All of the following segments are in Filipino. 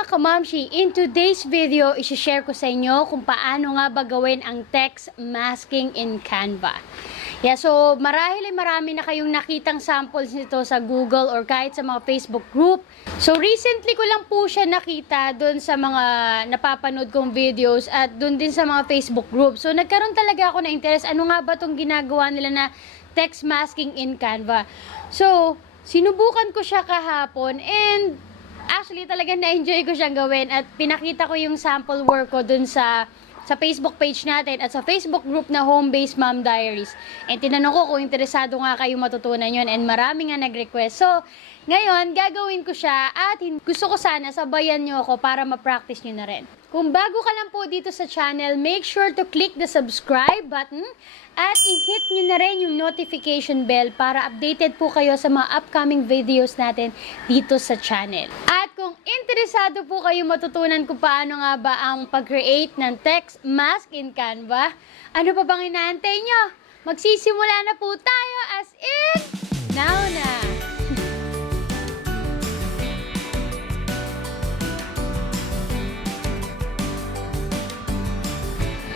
mga kamamshi, in today's video, isi-share ko sa inyo kung paano nga ba gawin ang text masking in Canva. Yeah, so marahil ay marami na kayong nakitang samples nito sa Google or kahit sa mga Facebook group. So recently ko lang po siya nakita doon sa mga napapanood kong videos at doon din sa mga Facebook group. So nagkaroon talaga ako na interest, ano nga ba itong ginagawa nila na text masking in Canva. So sinubukan ko siya kahapon and actually talaga na-enjoy ko siyang gawin at pinakita ko yung sample work ko dun sa Facebook page natin at sa Facebook group na Home-Based Mom Diaries. And tinanong ko kung interesado nga kayo matutunan yon and marami nga nag-request. So, ngayon, gagawin ko siya at gusto ko sana sabayan nyo ako para ma-practice nyo na rin. Kung bago ka lang po dito sa channel, make sure to click the subscribe button at i-hit nyo na rin yung notification bell para updated po kayo sa mga upcoming videos natin dito sa channel. At kung interesado po kayo matutunan kung paano nga ba ang pag-create ng text mask in Canva, ano pa bang inaantay nyo? Magsisimula na po tayo as in now na!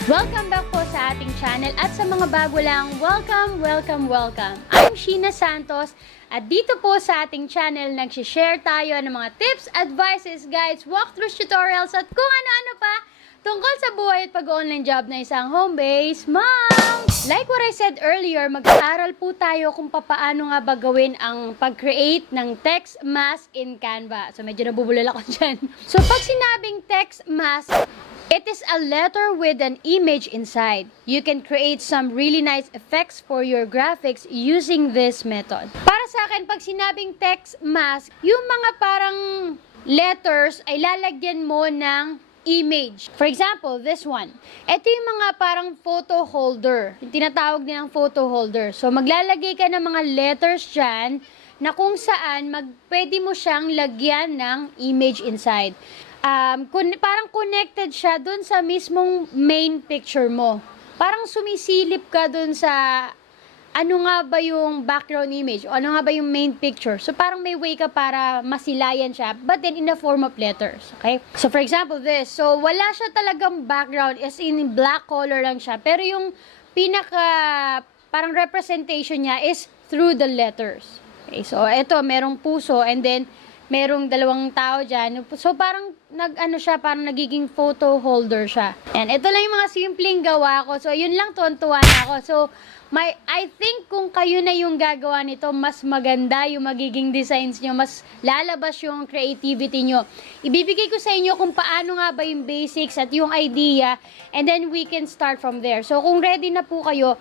Welcome back po sa ating channel at sa mga bago lang, welcome, welcome, welcome. I'm Sheena Santos at dito po sa ating channel nagsishare tayo ng mga tips, advices, guides, walkthroughs, tutorials at kung ano-ano pa tungkol sa buhay at pag-online job na isang home-based mom. Like what I said earlier, mag-aaral po tayo kung paano nga ba gawin ang pag-create ng text mask in Canva. So medyo nabubulol ako dyan. So pag sinabing text mask, it is a letter with an image inside. You can create some really nice effects for your graphics using this method. Para sa akin, pag sinabing text mask, yung mga parang letters ay lalagyan mo ng image. For example, this one. Ito yung mga parang photo holder. Yung tinatawag nilang photo holder. So, maglalagay ka ng mga letters dyan na kung saan pwede mo siyang lagyan ng image inside. Parang connected siya dun sa mismong main picture mo. Parang sumisilip ka dun sa ano nga ba yung background image o ano nga ba yung main picture. So parang may way ka para masilayan siya but then in the form of letters. Okay? So for example this. So wala siya talagang background as in black color lang siya. Pero yung parang representation niya is through the letters. Okay? So ito merong puso and then merong dalawang tao dyan. So, parang parang nagiging photo holder siya. And ito lang yung mga simpleng gawa ko. So, yun lang, tuwan-tuwa na ako. So, I think kung kayo na yung gagawa nito, mas maganda yung magiging designs nyo, mas lalabas yung creativity nyo. Ibibigay ko sa inyo kung paano nga ba yung basics at yung idea, and then we can start from there. So, kung ready na po kayo,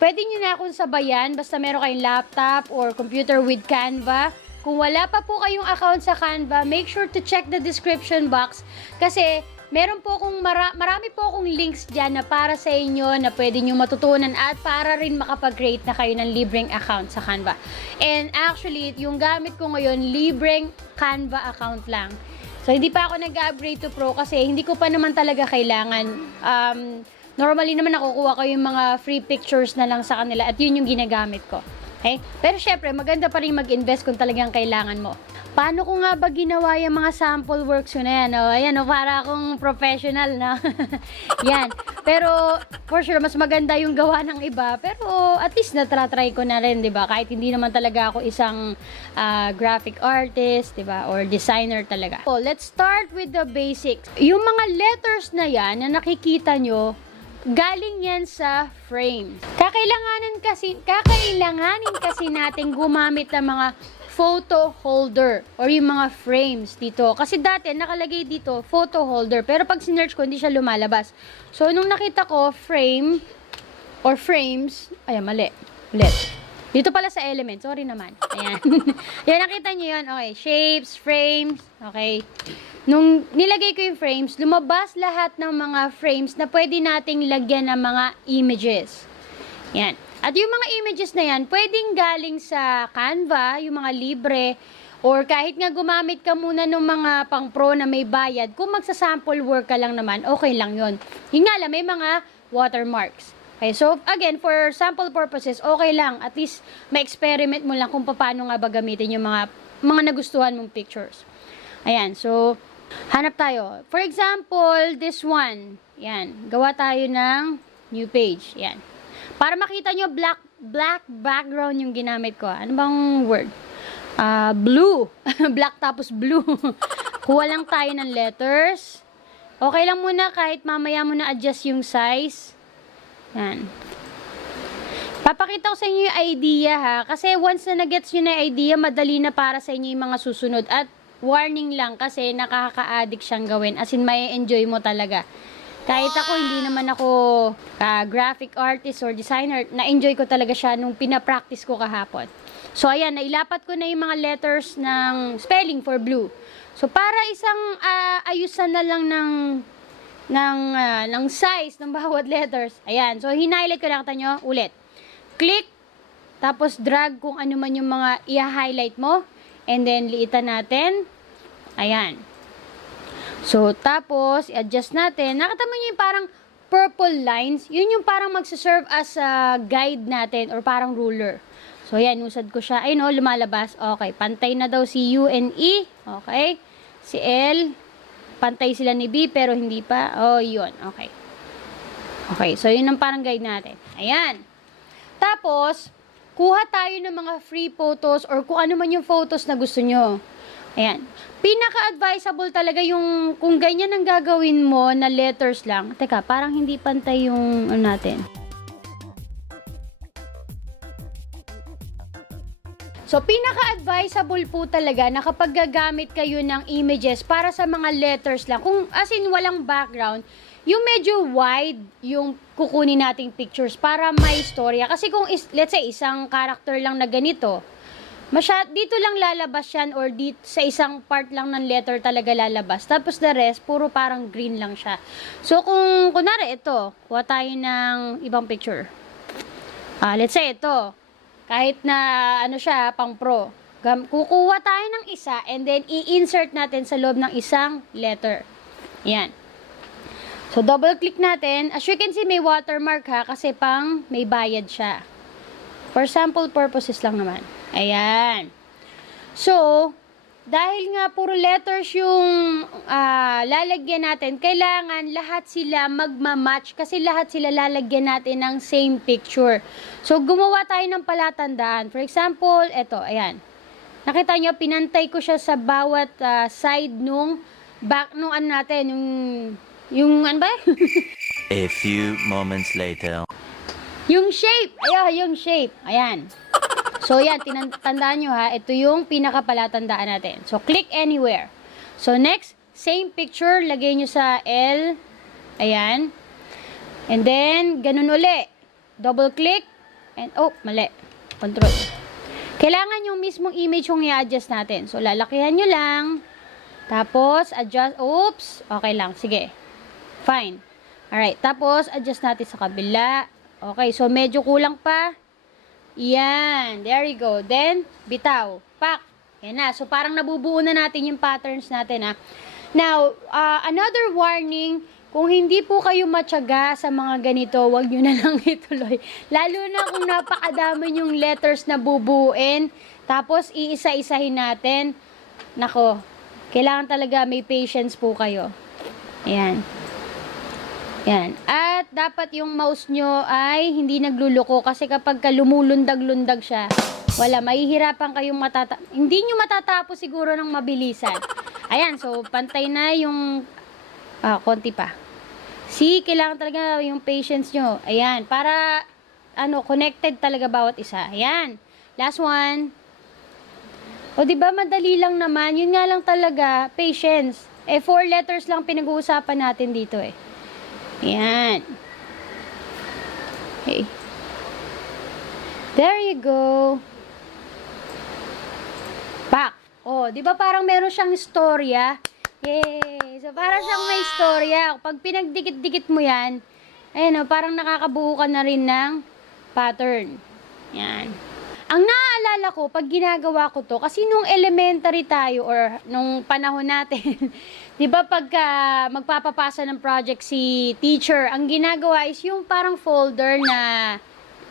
pwede nyo na akong sabayan, basta meron kayong laptop or computer with Canva. Kung wala pa po kayong account sa Canva, make sure to check the description box kasi meron po akong marami po akong links dyan na para sa inyo na pwede nyo matutunan at para rin makapag-create na kayo ng libreng account sa Canva. And actually, yung gamit ko ngayon, libreng Canva account lang. So, hindi pa ako nag-upgrade to Pro kasi hindi ko pa naman talaga kailangan. Normally naman nakukuha ko yung mga free pictures na lang sa kanila at yun yung ginagamit ko. Okay? Pero syempre, maganda pa rin mag-invest kung talagang kailangan mo. Paano ko nga ba ginawa yung mga sample works yun na yan? O, ayan, para akong professional na. Yan. Pero, for sure, mas maganda yung gawa ng iba. Pero, at least natry ko na rin, di ba? Kahit hindi naman talaga ako isang graphic artist, di ba? Or designer talaga. So, let's start with the basics. Yung mga letters na yan, na nakikita nyo, galing yan sa frame. Kakailanganin kasi natin gumamit ng mga photo holder or yung mga frames dito. Kasi dati nakalagay dito photo holder pero pag sinearch ko hindi siya lumalabas. So nung nakita ko frame or frames, ay mali. Ulit. Dito pala sa element, sorry naman. Ayan. Yan, nakita nyo yun. Okay, shapes, frames, okay. Nung nilagay ko yung frames, lumabas lahat ng mga frames na pwede nating lagyan ng mga images. Yan. At yung mga images na yan, pwedeng galing sa Canva, yung mga libre, or kahit nga gumamit ka muna ng mga pang pro na may bayad, kung magsa-sample work ka lang naman, okay lang yun. Yun nga lang, may mga watermarks. Okay, so again, for sample purposes, okay lang. At least, ma-experiment mo lang kung paano nga ba gamitin yung mga nagustuhan mong pictures. Ayan, so, Hanap tayo. For example, this one. Yan. Gawa tayo ng new page. Yan. Para makita nyo, black background yung ginamit ko. Ano bang word? Blue. Black tapos blue. Kuha lang tayo ng letters. Okay lang muna kahit mamaya mo na adjust yung size. Yan. Papakita ko sa inyo yung idea ha. Kasi once na nagets nyo na yung idea, madali na para sa inyo yung mga susunod. At warning lang kasi nakaka-addict siyang gawin. As in, may enjoy mo talaga. Kahit ako, hindi naman ako graphic artist or designer. Na-enjoy ko talaga siya nung pinapractice ko kahapon. So, ayan, nailapat ko na yung mga letters ng spelling for blue. So, para isang ayusan na lang ng size ng bawat letters. Ayan. So, hinighlight ko lang nyo ulit. Click, tapos drag kung ano man yung mga i-highlight mo. And then, liitan natin. Ayan. So, tapos, i-adjust natin. Nakita mo yung parang purple lines. Yun yung parang magsaserve as a guide natin or parang ruler. So, ayan, usad ko siya. Ayun, lumalabas. Okay, pantay na daw si U and E. Okay. Si L. Pantay sila ni B, pero hindi pa. Oh, yun. Okay. Okay, so yun ang parang guide natin. Ayan. Tapos, kuha tayo ng mga free photos or kung ano man yung photos na gusto nyo. Ayan. Pinaka-advisable talaga yung kung ganyan ang gagawin mo na letters lang. Teka, parang hindi pantay yung natin. So, pinaka-advisable po talaga na kapag gagamit kayo ng images para sa mga letters lang, kung as in walang background, yung medyo wide yung kukunin nating pictures para may istorya. Kasi kung, let's say, isang character lang na ganito, dito lang lalabas yan or dito, sa isang part lang ng letter talaga lalabas. Tapos the rest, puro parang green lang siya. So, kung kunwari ito, kuha tayo ng ibang picture. Let's say ito, kahit na ano siya, pang pro. Kukuha tayo ng isa and then i-insert natin sa loob ng isang letter. Yan. So, double click natin. As you can see, may watermark ha, kasi pang may bayad siya. For sample purposes lang naman. Ayan. So, dahil nga puro letters yung lalagyan natin, kailangan lahat sila magmamatch kasi lahat sila lalagyan natin ng same picture. So, gumawa tayo ng palatandaan. For example, eto, ayan. Nakita nyo, pinantay ko siya sa bawat side nung ano natin, yung ano ba? A few moments later. Yung shape. Ayan, yung shape. Ayan. So, yan. Tandaan nyo ha. Ito yung pinakapalatandaan natin. So, click anywhere. So, next, same picture. Lagay nyo sa L. Ayan. And then, ganun uli. Double click. And, oh, mali. Control. Kailangan yung mismong image yung i-adjust natin. So, lalakihan nyo lang. Tapos, adjust. Oops. Okay lang. Sige. Fine. Alright. Tapos, adjust natin sa kabila. Okay. So, medyo kulang pa. Yan. There you go. Then, bitaw. Pak. Yan na. So, parang nabubuo na natin yung patterns natin, ha. Now, another warning, kung hindi po kayo matyaga sa mga ganito, wag nyo na lang ituloy. Lalo na kung napakadami yung letters na bubuuin, tapos iisa-isahin natin. Nako, kailangan talaga may patience po kayo. Ayan. Yan. At dapat yung mouse nyo ay hindi nagluluko kasi kapag lumulundag-lundag siya, wala, mahihirapan kayong hindi nyo matatapos siguro ng mabilisan. Ayan, so pantay na yung konti pa. See, kailangan talaga yung patience nyo. Ayan, para connected talaga bawat isa. Ayan. Last one. O diba madali lang naman, yun nga lang talaga, patience. 4 letters lang pinag-uusapan natin dito eh. Ayan. Okay. There you go. Pak. Oh, di ba parang meron siyang istorya? Yay! So, parang siyang may istorya. Pag pinagdikit-dikit mo yan, ayun, parang nakakabuo ka na rin ng pattern. Yan. Ang naaalala ko, pag ginagawa ko to, kasi nung elementary tayo, or nung panahon natin, di ba pagka magpapapasa ng project si teacher, ang ginagawa is yung parang folder na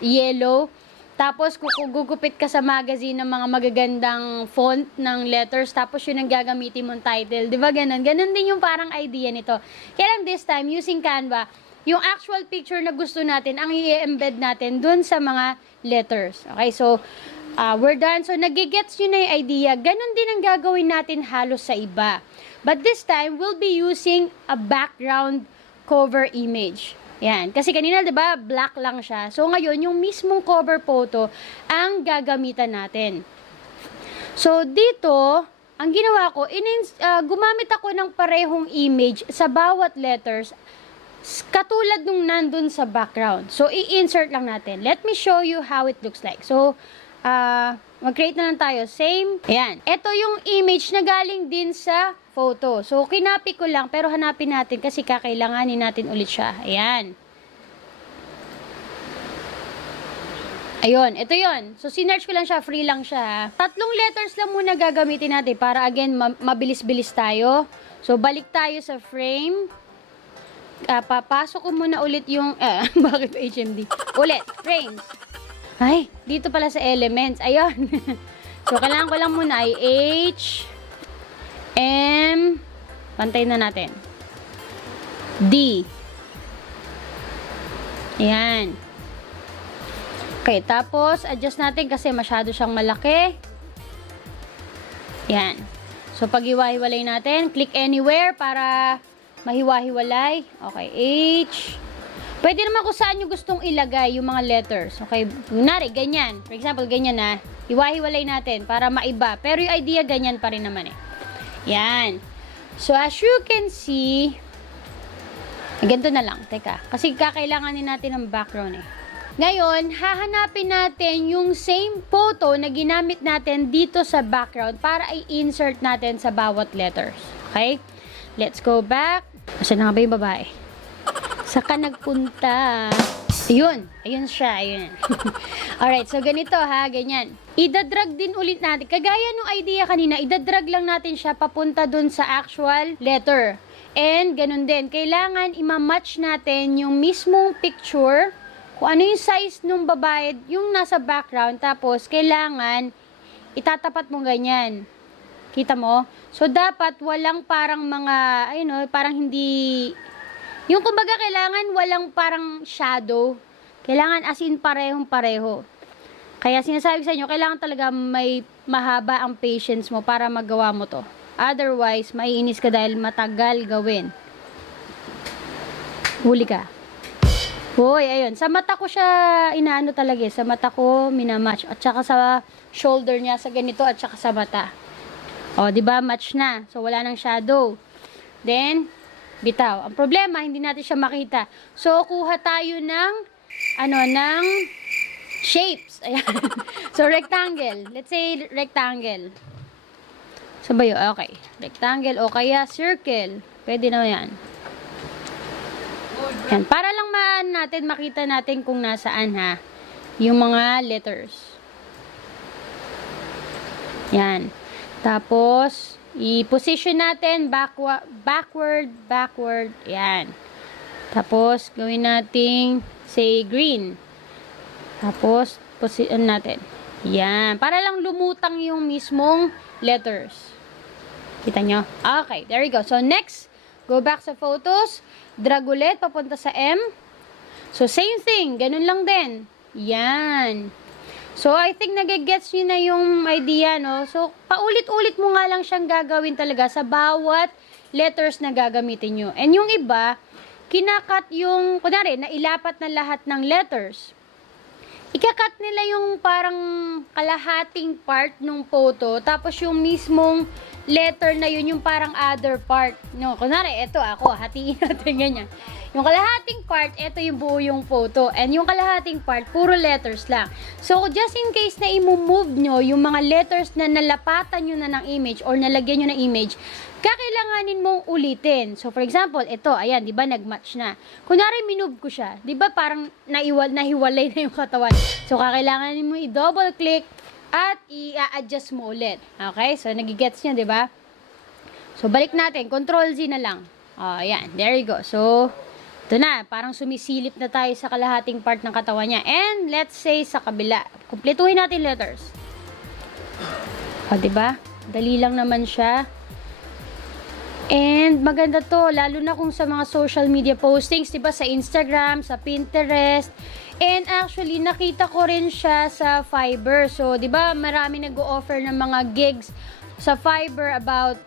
yellow, Tapos, gugupit ka sa magazine ng mga magagandang font ng letters. Tapos, yun ang gagamitin mong title. Di ba ganun? Ganun din yung parang idea nito. Kaya lang this time, using Canva, yung actual picture na gusto natin, ang i-embed natin dun sa mga letters. Okay, so, we're done. So, nagigets nyo na yung idea. Ganun din ang gagawin natin halos sa iba. But this time, we'll be using a background cover image. Yan. Kasi kanina, 'di ba, black lang siya. So ngayon, yung mismong cover photo ang gagamitan natin. So dito, ang ginawa ko, gumamit ako ng parehong image sa bawat letters katulad nung nandun sa background. So i-insert lang natin. Let me show you how it looks like. So mag-create na lang tayo. Same. Ayan. Ito yung image na galing din sa photo. So, kinapi ko lang, pero hanapin natin kasi kakailanganin natin ulit siya. Ayan. Ayun, ito yon. So, sinearch ko lang siya, free lang siya. 3 letters lang muna gagamitin natin para again, mabilis-bilis tayo. So, balik tayo sa frame. Papasok ko muna ulit yung, bakit HMD? Ulit, frames. Ay, dito pala sa elements. Ayun. So, kailangan ko lang muna ay H, M, pantay na natin. D. Ayan. Okay, tapos, adjust natin kasi masyado siyang malaki. Ayan. So, pag hiwa-hiwalay natin, click anywhere para mahiwa-hiwalay. Okay, H. Pwede naman kung saan nyo gustong ilagay yung mga letters. Okay, kunwari, ganyan. For example, ganyan na. Hiwa-hiwalay natin para maiba. Pero yung idea, ganyan pa rin naman eh. Yan. So, as you can see, ganito na lang. Teka, kasi kakailanganin natin ng background eh. Ngayon, hahanapin natin yung same photo na ginamit natin dito sa background para i-insert natin sa bawat letters. Okay? Let's go back. Asan na nga ba yung babae? Saka nagpunta. Ayun. Ayun siya. Ayun. Alright. So, ganito ha. Ganyan. Idadrag din ulit natin. Kagaya nung idea kanina, idadrag lang natin siya papunta dun sa actual letter. And, ganun din. Kailangan ima-match natin yung mismong picture. Kung ano yung size nung babae, yung nasa background. Tapos, kailangan itatapat mo ganyan. Kita mo? So, dapat walang parang mga, ayun o, parang hindi... Yung kumbaga kailangan walang parang shadow. Kailangan as in parehong-pareho. Kaya sinasabi sa inyo, kailangan talaga may mahaba ang patience mo para magawa mo to. Otherwise, maiinis ka dahil matagal gawin. Huli ka. Hoy, ayun. Sa mata ko siya inaano talaga eh. Sa mata ko minamatch. At saka sa shoulder niya, sa ganito at saka sa mata. O, di ba match na. So, wala nang shadow. Then, bitaw. Ang problema, hindi natin siya makita. So, kuha tayo ng, ng shapes. Ayan. So, rectangle. Let's say, rectangle. So, ba yun? Okay. Rectangle o kaya circle. Pwede na yan. Yan. Para lang makita natin kung nasaan ha. Yung mga letters. Yan. Tapos, i-position natin backward. Yan. Tapos, gawin nating say green. Tapos, position natin. Yan. Para lang lumutang yung mismong letters. Kita nyo? Okay, there we go. So, next, go back sa photos. Drag ulit, papunta sa M. So, same thing. Ganun lang din. Yan. So, I think nagigets nyo na yung idea, no? So, paulit-ulit mo nga lang siyang gagawin talaga sa bawat letters na gagamitin nyo. And yung iba, kinakat yung, kunwari, nailapat na lahat ng letters. Ikakat nila yung parang kalahating part ng photo, tapos yung mismong letter na yun, yung parang other part. No, kunwari, eto ako, hatiin natin ganyan. Yung kalahating part, ito yung buo yung photo. And yung kalahating part, puro letters lang. So, just in case na i-move nyo yung mga letters na nalapatan nyo na ng image or nalagyan nyo ng image, kakailanganin mong ulitin. So, for example, ito, ayan, di ba, nag-match na. Kunwari, minove ko siya. Di ba, parang nahiwalay na yung katawan. So, kakailanganin mo i-double click at i-adjust mo ulit. Okay? So, nagigets nyo, di ba? So, balik natin. Control Z na lang. Ayan, there you go. So, Ito na, parang sumisilip na tayo sa kalahating part ng katawan niya. And let's say sa kabila. Kumpletuhin natin letters. O, diba? Dali lang naman siya. And maganda to, lalo na kung sa mga social media postings, diba? Sa Instagram, sa Pinterest. And actually, nakita ko rin siya sa Fiverr. So, diba? Marami nag-o-offer ng mga gigs sa Fiverr about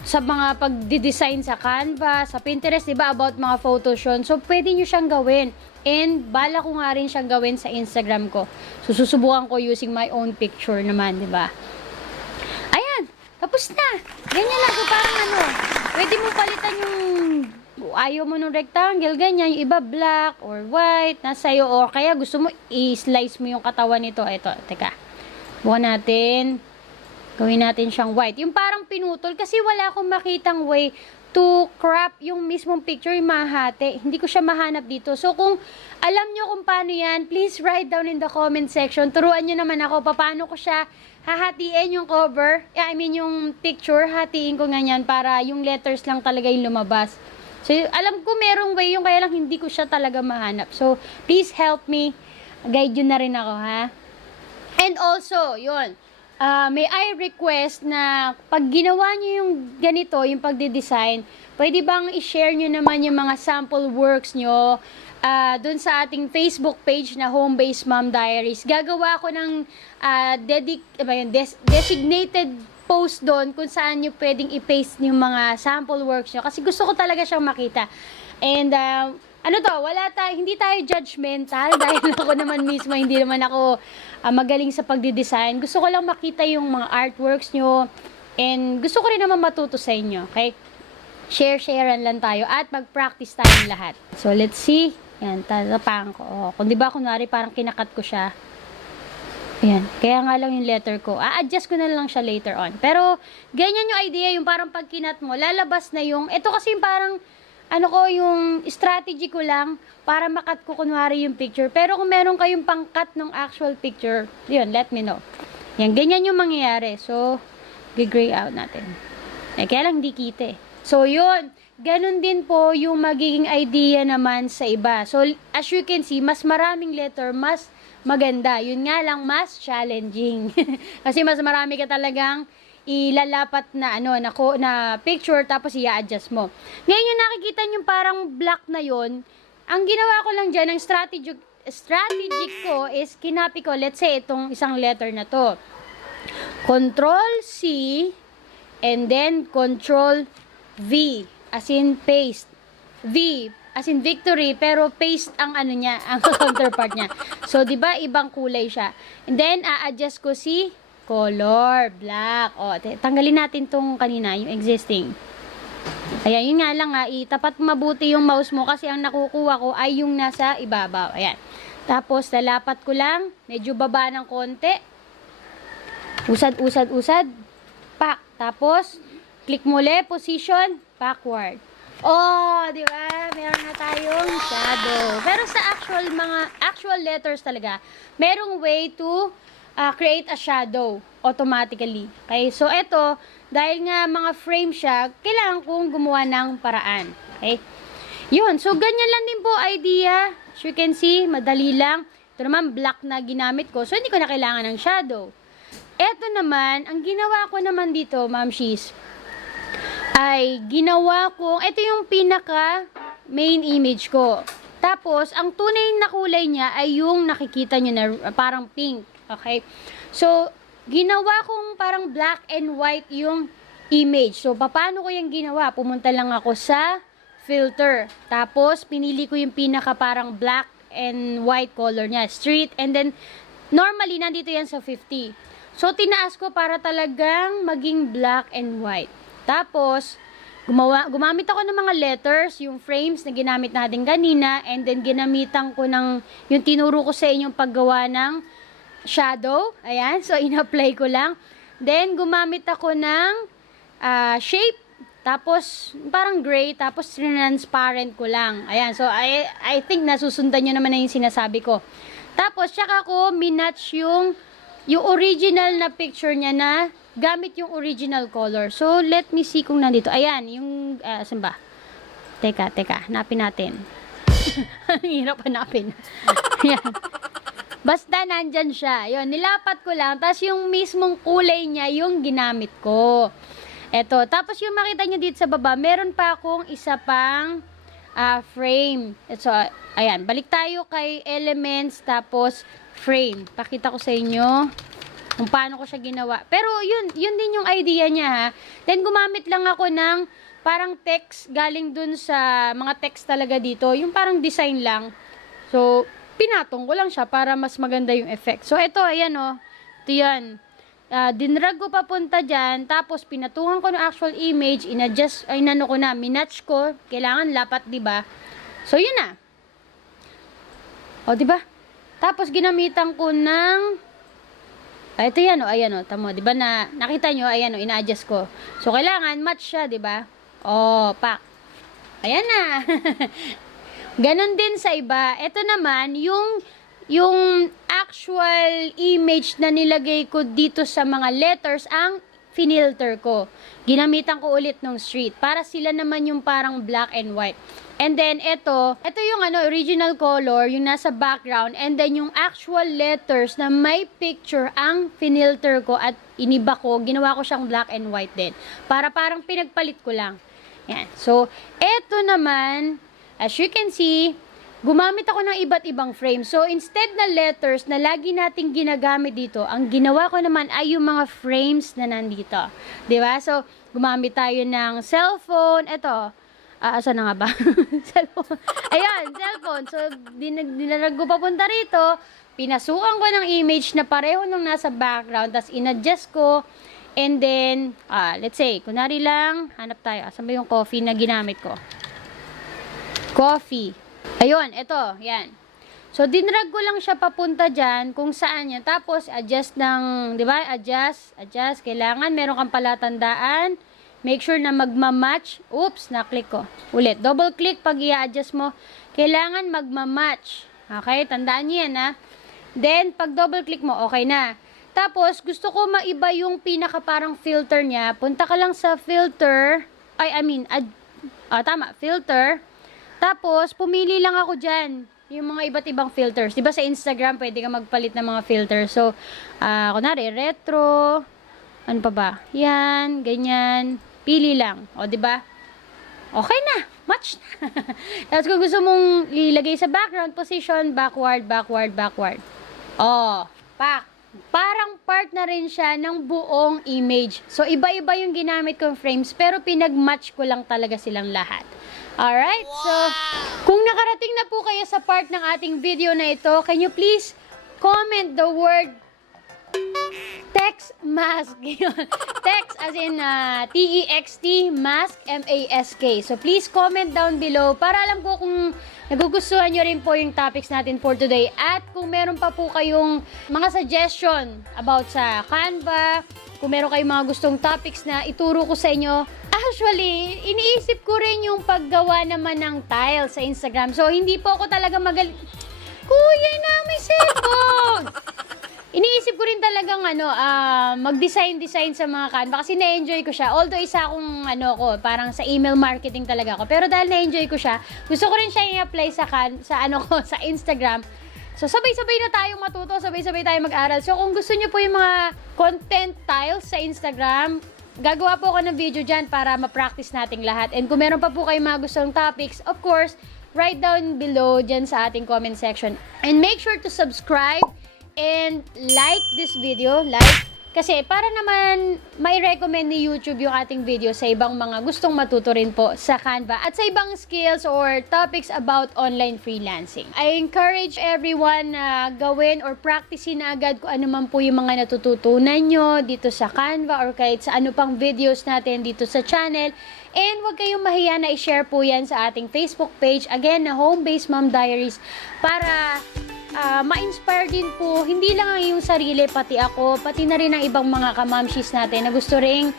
sa mga pagdi-design sa Canva, sa Pinterest, diba, about mga photoshoot. So, pwede nyo siyang gawin. And, bala ko nga rin siyang gawin sa Instagram ko. So, susubukan ko using my own picture naman, diba? Ayan, tapos na. Ganyan lang. So, parang pwede mo palitan yung ayaw mo ng rectangle, ganyan. Yung iba black or white, nasa iyo. Or kaya gusto mo, i-slice mo yung katawan nito. Ito, teka. Bukan natin. Gawin natin siyang white. Yung parang pinutol kasi wala akong makitang way to crop yung mismong picture yung mahati. Hindi ko siya mahanap dito. So, kung alam nyo kung paano yan, please write down in the comment section. Turuan nyo naman ako paano ko siya hahatiin yung cover. I mean, yung picture, hatiin ko ganyan para yung letters lang talaga yung lumabas. So, alam ko merong way yung kaya lang hindi ko siya talaga mahanap. So, please help me. Guide yun na rin ako, ha? And also, yun. May I request na pag ginawa nyo yung ganito, yung pagde-design, pwede bang i-share nyo naman yung mga sample works nyo dun sa ating Facebook page na Home Based Mom Diaries. Gagawa ko ng designated post doon kung saan nyo pwedeng i-paste yung mga sample works nyo. Kasi gusto ko talaga siyang makita. And hindi tayo judgmental dahil ako naman mismo, hindi naman ako magaling sa pagdi-design. Gusto ko lang makita yung mga artworks nyo and gusto ko rin naman matuto sa inyo, okay? Share-sharean lang tayo at mag-practice tayong lahat. So, let's see. Yan, tatapakan ko. Oh, kung diba, kunwari parang kinakat ko siya. Ayan, kaya nga lang yung letter ko. A-adjust ko na lang siya later on. Pero, ganyan yung idea, yung parang pag kinat mo, lalabas na yung, ito kasi yung parang, yung strategy ko lang para makat ko kunwari yung picture. Pero kung meron kayong pang-cut ng actual picture, yun, let me know. Yan, ganyan yung mangyayari. So, gray out natin. Kaya lang hindi kita eh. So, yun. Ganun din po yung magiging idea naman sa iba. So, as you can see, mas maraming letter, mas maganda. Yun nga lang, mas challenging. Kasi mas marami ka talagang ilalapat na na picture tapos i-adjust mo. Ngayon yung nakikita nyo parang black na yon, ang ginawa ko lang dyan, ang strategic ko is kinapi ko, let's say itong isang letter na to. Control C and then Control V as in paste. V as in victory pero paste ang niya, ang counterpart niya. So 'di ba ibang kulay siya. And then a-adjust ko si color, black. O, tanggalin natin tong kanina, yung existing. Ayan, yun nga lang itapat mabuti yung mouse mo kasi ang nakukuha ko ay yung nasa ibabaw. Ayan. Tapos, lalapat ko lang, medyo baba ng konti. Usad. Pak. Tapos, click muli, position, backward. Oh, di ba? Meron na tayong shadow. Pero sa actual letters talaga, merong way to create a shadow automatically. Okay? So, ito, dahil nga mga frame siya, kailangan kong gumawa ng paraan. Okay? Yun. So, ganyan lang din po idea. As you can see, madali lang. Ito naman, black na ginamit ko. So, hindi ko na kailangan ng shadow. Ito naman, ang ginawa ko naman dito, Ma'am Shees, ay ginawa ko, ito yung pinaka main image ko. Tapos, ang tunay na kulay niya ay yung nakikita nyo na parang pink. Okay? So, ginawa kong parang black and white yung image. So, paano ko yung ginawa? Pumunta lang ako sa filter. Tapos, pinili ko yung pinaka parang black and white color niya. Street. And then, normally, nandito yan sa 50. So, tinaas ko para talagang maging black and white. Tapos, gumamit ako ng mga letters, yung frames na ginamit natin kanina. And then, ginamitan ko ng, yung tinuro ko sa inyong paggawa ng shadow. Ayan. So, in-apply ko lang. Then, gumamit ako ng shape. Tapos, parang gray. Tapos, transparent ko lang. Ayan. So, I think nasusundan nyo naman na yung sinasabi ko. Tapos, tsaka ko minatch yung original na picture niya na gamit yung original color. So, let me see kung nandito. Ayan. Yung, saan ba? Teka, hanapin natin. Ang hirap hanapin. Yan. Basta nandyan siya. Yun, nilapat ko lang. Tapos yung mismong kulay niya, yung ginamit ko. Eto. Tapos yung makita nyo dito sa baba, meron pa akong isa pang frame. So, ayan. Balik tayo kay elements, tapos frame. Pakita ko sa inyo kung paano ko siya ginawa. Pero yun din yung idea niya, ha. Then, gumamit lang ako ng parang text galing dun sa mga text talaga dito. Yung parang design lang. So, pinatong ko lang siya para mas maganda yung effect. So, ito, ayan o. Ito yan. Dinrag ko papunta dyan. Tapos, pinatungan ko ng actual image. In-adjust, ay nano ko na. Minatch ko. Kailangan lapat, diba? So, yun na. O, diba? Tapos, ginamitan ko ng ito yan o. Ayan o. Tamo. Diba na, nakita nyo? Ayan o. Ina-adjust ko. So, kailangan match siya, diba? O, pak. Ayan na. Ganon din sa iba. Ito naman, yung actual image na nilagay ko dito sa mga letters, ang finilter ko. Ginamitan ko ulit ng street. Para sila naman yung parang black and white. And then, ito yung original color, yung nasa background. And then, yung actual letters na may picture, ang finilter ko at iniba ko. Ginawa ko siyang black and white din. Para parang pinagpalit ko lang. Yan. So, ito naman, as you can see, gumamit ako ng iba't ibang frame. So, instead na letters na lagi nating ginagamit dito, ang ginawa ko naman ay yung mga frames na nandito. Diba? So, gumamit tayo ng cellphone. Ito. Asan na nga ba? Cellphone. Ayan, cellphone. So, dinarag ko papunta rito. Pinasukan ko ng image na pareho nung nasa background. Tapos, in-adjust ko. And then, let's say, kunwari lang, hanap tayo. Asan ba yung coffee na ginamit ko? Coffee. Ayun, ito, yan. So, dinrag ko lang siya papunta dyan, kung saan yan. Tapos, adjust ng, di ba? Adjust. Kailangan, meron kang palatandaan. Make sure na magmamatch. Oops, na-click ko. Ulit, double click pag i-adjust mo. Kailangan magmamatch. Okay, tandaan niyo yan, ha. Then, pag double click mo, okay na. Tapos, gusto ko maiba yung pinaka parang filter niya. Punta ka lang sa filter. Filter. Tapos, pumili lang ako dyan. Yung mga iba't ibang filters. Diba sa Instagram, pwede ka magpalit ng mga filters. So, kunwari, retro. Ano pa ba? Yan, ganyan. Pili lang. O, diba? Okay na. Match na. Tapos, kung gusto mong ilagay sa background position, backward. O, pak. Parang part na rin siya ng buong image. So, iba-iba yung ginamit kong frames, pero pinag-match ko lang talaga silang lahat. Alright, so, kung nakarating na po kayo sa part ng ating video na ito, can you please comment the word text mask? Text as in T-E-X-T, mask, M-A-S-K. So, please comment down below para alam ko kung nagugustuhan nyo rin po yung topics natin for today. At kung meron pa po kayong mga suggestion about sa Canva, kung meron kayong mga gustong topics na ituro ko sa inyo, actually, iniisip ko rin yung paggawa naman ng tile sa Instagram. So, hindi po ako talaga magaling. Kuya na, may cellphone! Iniisip ko rin talagang mag-design sa mga Canva kasi na-enjoy ko siya. Although isa akong parang sa email marketing talaga ako. Pero dahil na-enjoy ko siya, gusto ko rin siya i-apply sa Instagram. So sabay-sabay na tayong matuto, sabay-sabay tayong mag-aral. So kung gusto niyo po yung mga content tiles sa Instagram, gagawa po ako ng video dyan para ma-practice nating lahat. And kung meron pa po kayong mga gustong topics, of course, write down below dyan sa ating comment section. And make sure to subscribe and like this video, kasi para naman may recommend ni YouTube yung ating video sa ibang mga gustong matuto rin po sa Canva at sa ibang skills or topics about online freelancing. I encourage everyone na gawin or practicein na agad kung ano man po yung mga natututunan nyo dito sa Canva or kahit sa ano pang videos natin dito sa channel. And huwag kayong mahiya na i-share po yan sa ating Facebook page, again, na Home Based Mom Diaries, para ma-inspire din po, hindi lang ang iyong sarili, pati ako, pati na rin ang ibang mga kamamshis natin na gusto ring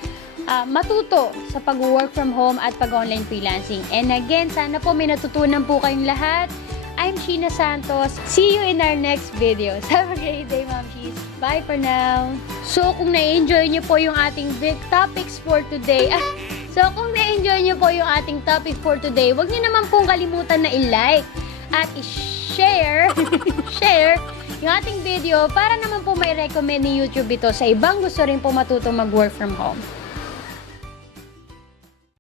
matuto sa pag-work from home at pag-online freelancing. And again, sana po may natutunan po kayong lahat. I'm Sheena Santos. See you in our next videos. Have a great day, mamshis. Bye for now. So, kung na-enjoy nyo po yung ating big topics for today, kung na-enjoy nyo niyo po yung ating topic for today, huwag niyo naman pong kalimutan na i-like at i-share share yung ating video para naman po may recommend ni YouTube ito sa ibang gusto rin po matutong mag-work from home.